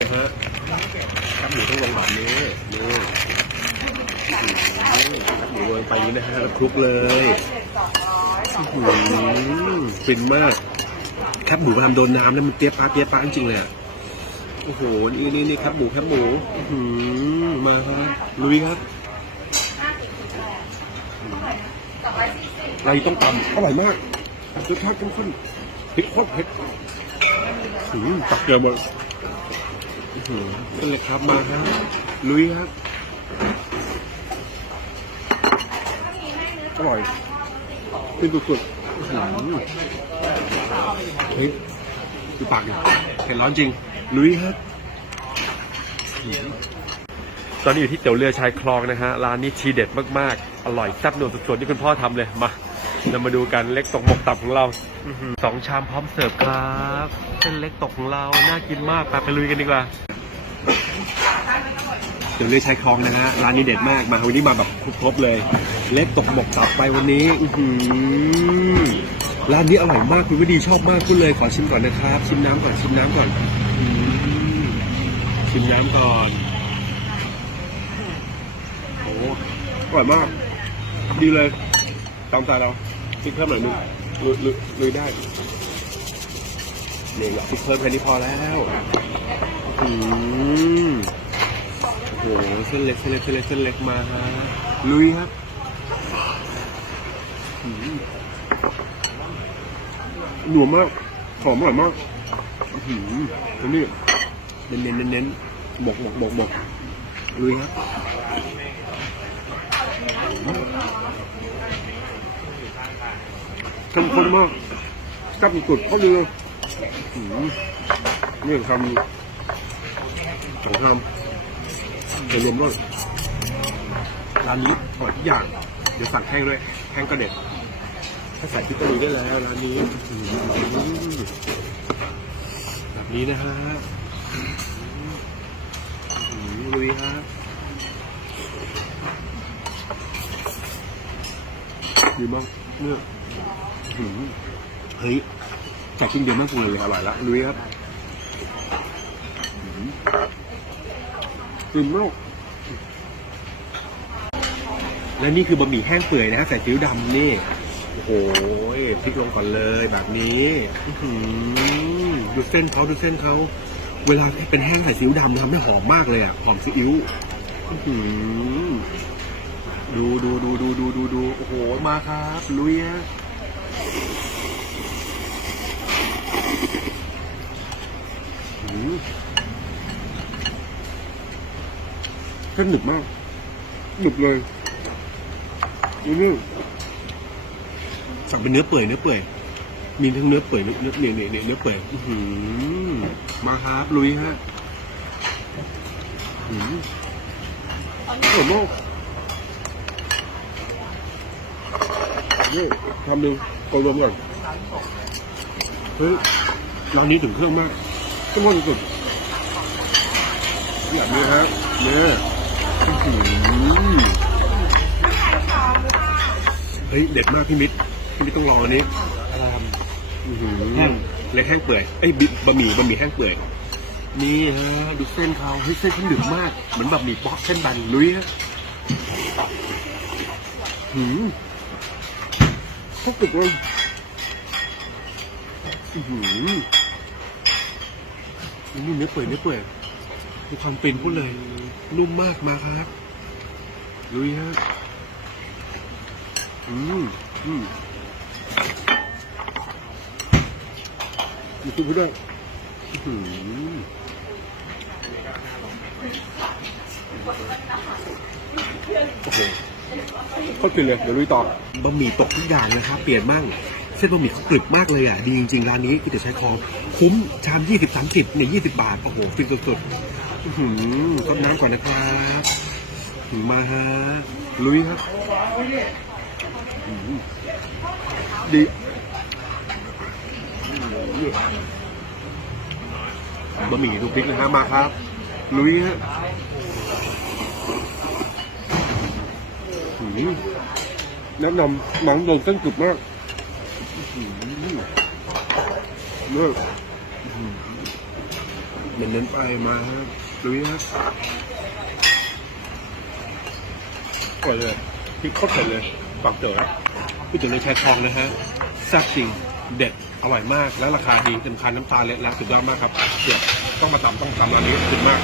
นะฮะครับหมูต้องลงแบบนี้นี่อืมครับหมูลงไปอย่างนี้นะฮะแล้วคลุกเลยอื้อหือฟินมากครับหมูพามโดนน้ำแล้วมันเตี้ยป้าเตี้ยป้าจริงเลยอะโอ้โหนี่นี่นี่ครับหมูครับหมูหือมาครับลุยครับอะไรต้องตำอร่อยมากรสชาติเข้มข้นพริกโคตรเผ็ดหือตักเกลือหมด หือนั่นเลยครับมาครับลุยครับอร่อยเป็นสุดๆหือเฮ้ยดูปากดิเผ็ดร้อนจริง ลุยครับตอนนี้อยู่ที่เตี๋ยวเรือชายคลองนะฮะ ร้านนี้ทีเด็ดมากๆ อร่อยแซ่บนัวสุดๆที่คุณพ่อทำเลย มาเรามาดูกันเล็กตกหมกตับของเราสองชามพร้อมเสิร์ฟครับ เส้นเล็กตกของเรา น่ากินมากไปไปลุยกันดีกว่า เดี๋ยวเรียกชายคลองนะฮะ ร้านนี้เด็ดมาก มาวันนี้มาแบบครบเลย เล็กตกหมกตับไปวันนี้อื้อหือร้านนี้อร่อยมากคุณวิดีชอบมากคุณเลยขอชิมก่อนนะครับ ชิมน้ำก่อนชิมน้ำก่อนอื้อหือชิมน้ำก่อน โอ้อร่อยมาก ดีเลย ตามใจเราพริกเพิ่มหน่อยนึงลุยลุยลุยได้เนี่ยพริกเพิ่มแค่นี้พอแล้วอืม หเส้นเล็กเส้นเล็กเส้นเล็กเส้นเล็กมาฮะลุยครับหนัวมากหอมอร่อยมากอื้อหืมแล้วนี่เน้นเน้นเน้นเน้นๆบกบกบกบกลุยครับเข้มข้นมากกับมีกรุดเข้าเรืออื้อหือนี่ทำสองคำ เดี๋ยวรวมด้วยร้านนี้อร่อยทุกอย่าง เดี๋ยวสั่งแห้งด้วยแห้งก็เด็ด ถ้าใส่พริกกะหรี่ได้แล้วร้านนี้อื้อหือแบบนี้นะฮะอื้อหือลุยฮะดีมากเนื้อหือเฮ้ยใส่ชิ้นเดียวไม่ปรุงเลยอร่อยละลุยครับอื้ อหือตื่นมากและนี่คือบะหมี่แห้งเปื่อยนะฮะใส่ซีอิ๊วดำนี่ โอ้โหพลิกลงก่อนเลยแบบนี้อื้อหือดูเส้นเขาดูเส้นเขา เวลาเป็นแห้งใส่ซีอิ๊วดำทำให้หอมมากเลยอะ หอมซีอิ๊วอื้อหือดูดูดูดูดูดูดูโอ้โห มาครับลุยฮะอื้อหือ เส้นหนึบมากหนึบเลยนี่สั่งเป็นเนื้อเปื่อยเนื้อเปื่อย มีทั้งเนื้อเปื่อยเนื้อเนื้อเนี่ยเนี่ยเนี่ยเนื้อเปื่อยอื้อหือมาครับลุยฮะอื้อหืออร่อยมากนี่ทำหนึ่งกดรวมก่อนเฮ้ยร้านนี้ถึงเครื่องมากต้องว่าสุดอย่างนี้ครับเนี่ยอื้อหือ เฮ้ยเด็ดมากพี่มิตรพี่มิตรต้องลองอันนี้อะไรครับ อื้อหือแห้ง เล็กแห้งเปื่อยเอ้ยบิบะหมี่บะหมี่แห้งเปื่อย นี่ฮะดูเส้นเขาเฮ้ยเส้นเขาหนึบมากเหมือนบะหมี่ป๊อกเส้นบันลุยฮะหืมเขากรุบเลยอื้อหือนี่เนื้อเปื่อยเนื้อเปื่อย มีความเป็นพูดเลย นุ่มมากมาครับลุยฮะอืมอืมมีซุปด้วยอื้อหือโอ้โหโคตรฟินเลย เดี๋ยวลุยต่อบะหมี่ตกทุกอย่างนะครับ เปลี่ยนมั่งเส้นบะหมี่เขากรึบมากเลยอะ ดีจริงๆ ร้านนี้ก๋วยเตี๋ยวชายคอคุ้มชามยี่สิบสามสิบเนี่ยยี่สิบบาท โอ้โห ฟินสุดๆอื้อ หือต้นน้ำก่อนนะครับถึงมาฮะลุยครับดีบะหมี่ทุกพริกนะฮะมาครับ ลุยฮะแนะนำหนังโดนเส้นกรึบมากหืมเนี่ยเน้นเน้นไปมาครับ ลุยคร่อนเลยพริกโคตรเเลยปากเต๋อพี่เต๋อวเรือชายทองนะฮะแซ่บจริงเด็ดอร่อยมาก และราคาดีสำคัญน้ำตาเล็ดแล้วสุดยอดมากครับเดี๋ยต้องมาตำต้องทำร้านนี้สุดมาก